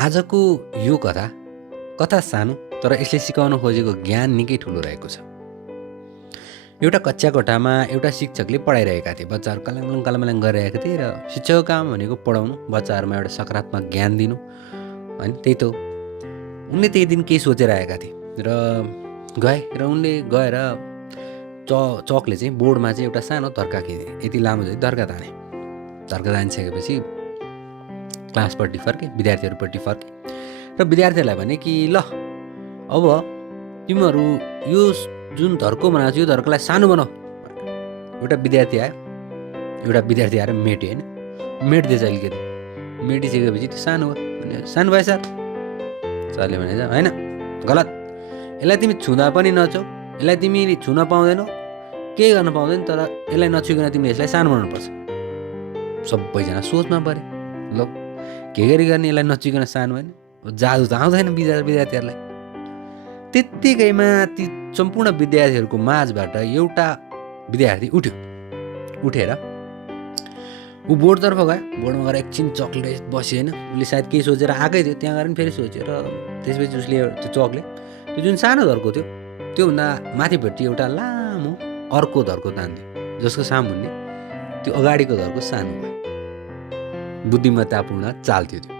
आजको यो कथा सानो तर यसले सिकाउन खोजेको ज्ञान निकै ठुलो रहेको छ। एउटा कक्षा कोठामा एउटा शिक्षकले पढाइरहेका थिए। बच्चाहरू कलमलङ कलमलङ गरिरहेका थिए र शिक्षकको काम भनेको पढाउनु, बच्चाहरूमा एउटा सकारात्मक ज्ञान दिनु, होइन त्यही त हो। उनले त्यही दिन केही सोचेर आएका थिए र उनले गएर चकले चाहिँ बोर्डमा चाहिँ एउटा सानो धर्का खिचे। यति लामो चाहिँ धर्का तानिसकेपछि क्लासपट्टि फर्के, विद्यार्थीहरूपट्टि फर्के र विद्यार्थीहरूलाई भने कि ल अब तिमीहरू यो जुन धर्को बनाएको छ यो धर्कोलाई सानो बनाऊ। एउटा विद्यार्थी आएर मेट्यो, होइन मेटिदिएछ अलिकति, मेटिसकेपछि त्यो सानो भयो भने सानो भयो सर। सरले भने होइन गलत, यसलाई तिमी छुँदा पनि नछौ, यसलाई तिमीले छुन पाउँदैनौ, केही गर्न पाउँदैन, तर यसलाई नछुइकन तिमीले यसलाई सानो बनाउनुपर्छ। सबैजना सोचमा परे, ल के गरी गर्ने यसलाई नछुइकन सानो होइन, जादु त आउँदैन विद्यार्थीहरूलाई। त्यत्तिकैमा ती सम्पूर्ण विद्यार्थीहरूको माझबाट एउटा विद्यार्थी उठेर ऊ बोर्डतर्फ गयो। बोर्डमा गएर एकछिन चकले बस्यो, होइन उसले सायद केही सोचेर आएकै थियो, त्यहाँ गएर पनि फेरि सोच्यो र त्यसपछि उसले त्यो चकले त्यो जुन सानो धर्को थियो त्योभन्दा माथिपट्टि एउटा लामो अर्को धर्को तान्थ्यो, जसको सामुन्ने त्यो अगाडिको धर्को सानो भयो। बुद्धिमत्तापूर्ण चाल थियो त्यो,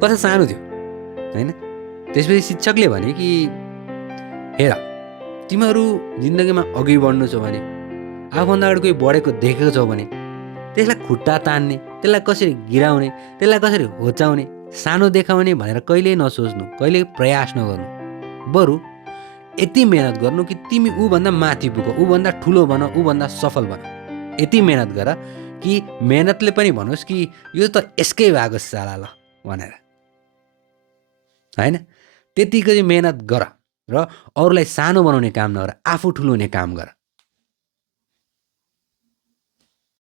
कथा सानो थियो होइन। त्यसपछि शिक्षकले भने कि हेर तिमीहरू जिन्दगीमा अघि बढ्नु छ भने, आफूभन्दा अगाडि कोही बढेको देखेको छौ भने त्यसलाई खुट्टा तान्ने, त्यसलाई कसरी गिराउने, त्यसलाई कसरी होचाउने, सानो देखाउने भनेर कहिल्यै नसोच्नु, कहिल्यै प्रयास नगर्नु। बरु यति मेहनत गर्नु कि तिमी ऊभन्दा माथि पुग, ऊभन्दा ठुलो बन, ऊभन्दा सफल बन। यति मेहनत गर कि मेहनतले पनि भनोस् कि यो त यसकै भएको साला ल भनेर, होइन त्यतिको चाहिँ मेहनत गर र अरूलाई सानो बनाउने काम नगर, आफू ठुलो हुने काम गर।